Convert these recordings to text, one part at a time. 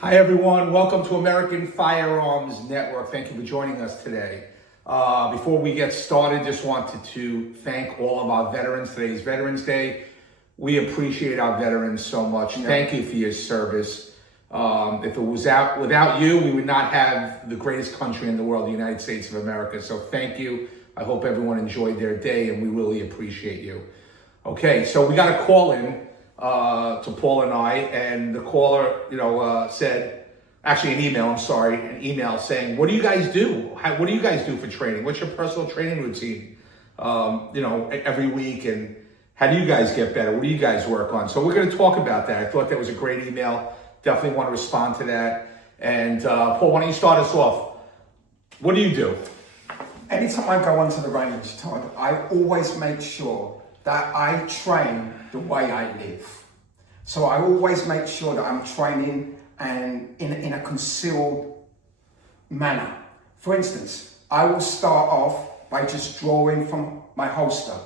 Hi everyone, welcome to American Firearms Network. Thank you for joining us today. Before we get started, just wanted to thank all of our veterans. Today is Veterans Day. We appreciate our veterans so much. Thank you for your service. If it was without you, we would not have the greatest country in the world, the United States of America. So thank you. I hope everyone enjoyed their day and we really appreciate you. Okay, so we got a call in to Paul and I, and the caller, said, actually an email saying, what do you guys do? What do you guys do for training? What's your personal training routine, every week? And how do you guys get better? What do you guys work on? So we're going to talk about that. I thought that was a great email. Definitely want to respond to that. And Paul, why don't you start us off? What do you do? Anytime I go onto the range, Todd, I always make sure that I train the way I live. So I always make sure that I'm training and in a concealed manner. For instance, I will start off by just drawing from my holster,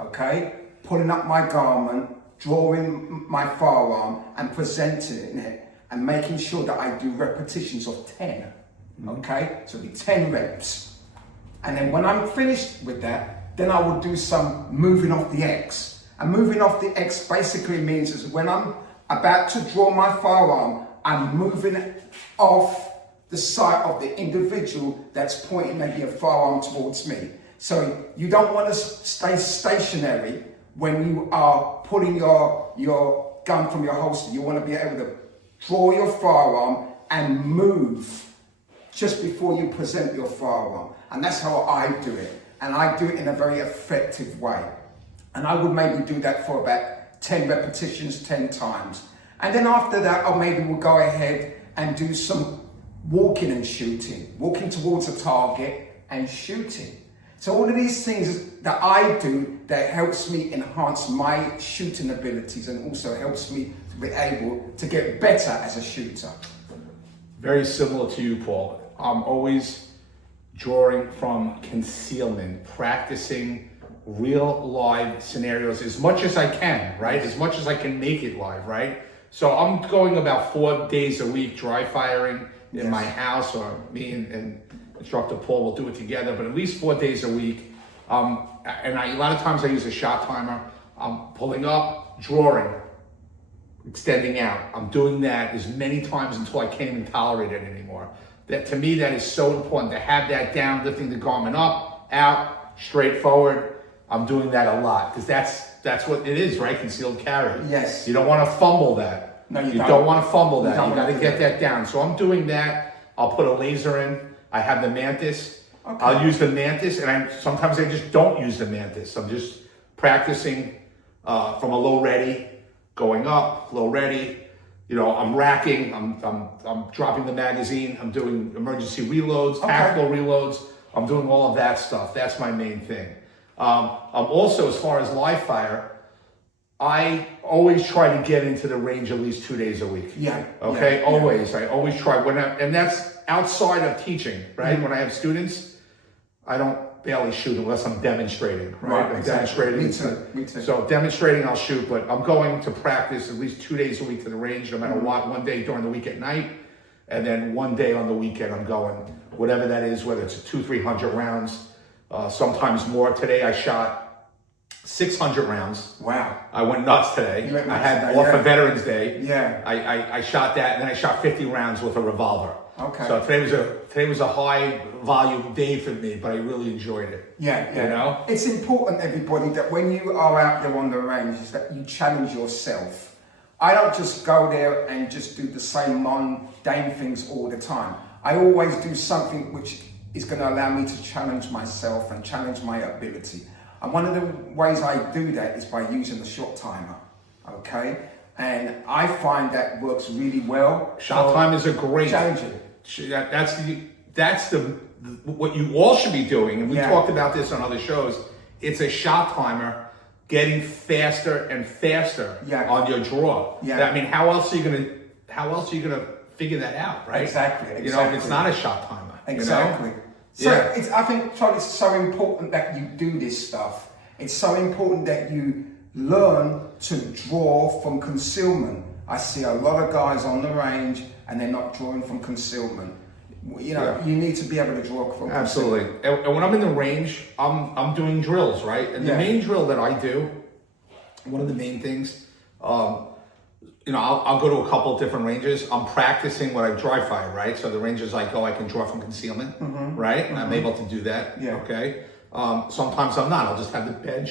okay? Pulling up my garment, drawing my firearm and presenting it and making sure that I do repetitions of 10, okay? So it'll be 10 reps. And then when I'm finished with that, then I will do some moving off the X. And moving off the X basically means is when I'm about to draw my firearm, I'm moving off the side of the individual that's pointing maybe a firearm towards me. So you don't want to stay stationary when you are pulling your gun from your holster. You want to be able to draw your firearm and move just before you present your firearm. And that's how I do it. And I do it in a very effective way. And I would maybe do that for about 10 repetitions, 10 times. And then after that, I maybe will go ahead and do some walking and shooting, walking towards a target and shooting. So all of these things that I do that helps me enhance my shooting abilities and also helps me to be able to get better as a shooter. Very similar to you, Paul. I'm always drawing from concealment, practicing real live scenarios as much as I can, right? As much as I can make it live, right? So I'm going about 4 days a week dry firing in my house, or me and instructor Paul will do it together, but at least 4 days a week. And a lot of times I use a shot timer. I'm pulling up, drawing, extending out. I'm doing that as many times until I can't even tolerate it anymore. That to me, that is so important to have that down, lifting the garment up, out, straight forward. I'm doing that a lot because that's what it is, right? Concealed carry. Yes. You don't want to fumble that. No, you don't want to fumble that. You got to get that that down. So I'm doing that. I'll put a laser in. I have the mantis. Okay. I'll use the mantis, and sometimes I just don't use the mantis. I'm just practicing from a low ready, going up, low ready. I'm racking, I'm dropping the magazine, I'm doing emergency reloads, tactical reloads, I'm doing all of that stuff. That's my main thing. I'm also, as far as live fire, I always try to get into the range at least 2 days a week. Yeah. Okay, yeah, always. I always try. And that's outside of teaching, right? When I have students, I don't barely shoot unless I'm demonstrating, right? I'm exactly. demonstrating. Me too. So demonstrating, I'll shoot, but I'm going to practice at least 2 days a week to the range, no matter what. One day during the week at night, and then one day on the weekend, I'm going, whatever that is, whether it's 200-300 rounds, sometimes more. Today I shot 600 rounds. Wow. I went nuts today. You went nuts I had today, off for Veterans Day. Yeah. I shot that, and then I shot 50 rounds with a revolver. Okay. So today was a high volume day for me, but I really enjoyed it. Yeah. It's important, everybody, that when you are out there on the range, is that you challenge yourself. I don't just go there and just do the same mundane things all the time. I always do something which is going to allow me to challenge myself and challenge my ability. And one of the ways I do that is by using the shot timer. Okay. And I find that works really well. Shot time is a great challenging. That's what you all should be doing, and we talked about this on other shows. It's a shot timer, getting faster and faster on your draw. Yeah. I mean, how else are you gonna figure that out, right? Exactly. If it's not a shot timer. Exactly. So I think, Todd, it's so important that you do this stuff. It's so important that you learn to draw from concealment. I see a lot of guys on the range and they're not drawing from concealment. You know, you need to be able to draw from Absolutely. And when I'm in the range, I'm doing drills, right? And the main drill that I do, one of the main things, you know, I'll go to a couple of different ranges. I'm practicing what I dry fire, right? So the ranges I go, I can draw from concealment, right? And I'm able to do that, okay? Sometimes I'm not. I'll just have the bench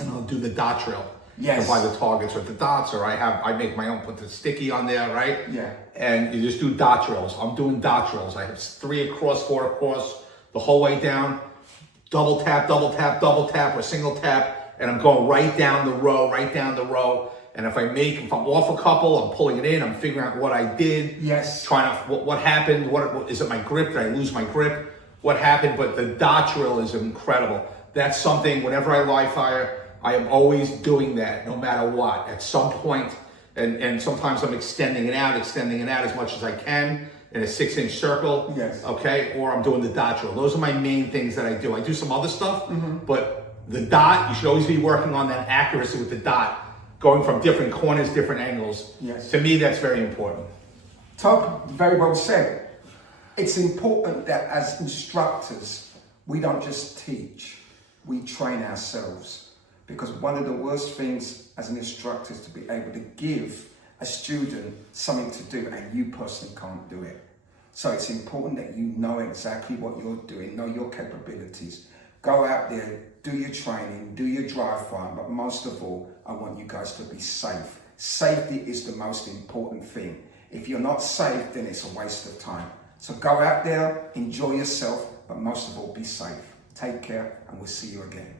and I'll do the dot drill. Yes. By the targets with the dots, or I make my own, put the sticky on there, right? Yeah. And you just do dot drills. I'm doing dot drills. I have 3 across, 4 across, the whole way down. Double tap, double tap, double tap, or single tap, and I'm going right down the row, right down the row. And if I'm off a couple, I'm pulling it in. I'm figuring out what I did. Yes. Trying to what happened. What is it? My grip? Did I lose my grip? What happened? But the dot drill is incredible. That's something. Whenever I live fire, I am always doing that, no matter what. At some point, and sometimes I'm extending it out as much as I can in a 6-inch circle. Yes. Okay. Or I'm doing the dot drill. Those are my main things that I do. I do some other stuff, but the dot, you should always be working on that accuracy with the dot. Going from different corners, different angles. Yes. To me, that's very important. Todd, very well said. It's important that as instructors, we don't just teach, we train ourselves. Because one of the worst things as an instructor is to be able to give a student something to do and you personally can't do it. So it's important that you know exactly what you're doing, know your capabilities. Go out there, do your training, do your dry fire, but most of all, I want you guys to be safe. Safety is the most important thing. If you're not safe, then it's a waste of time. So go out there, enjoy yourself, but most of all, be safe. Take care, and we'll see you again.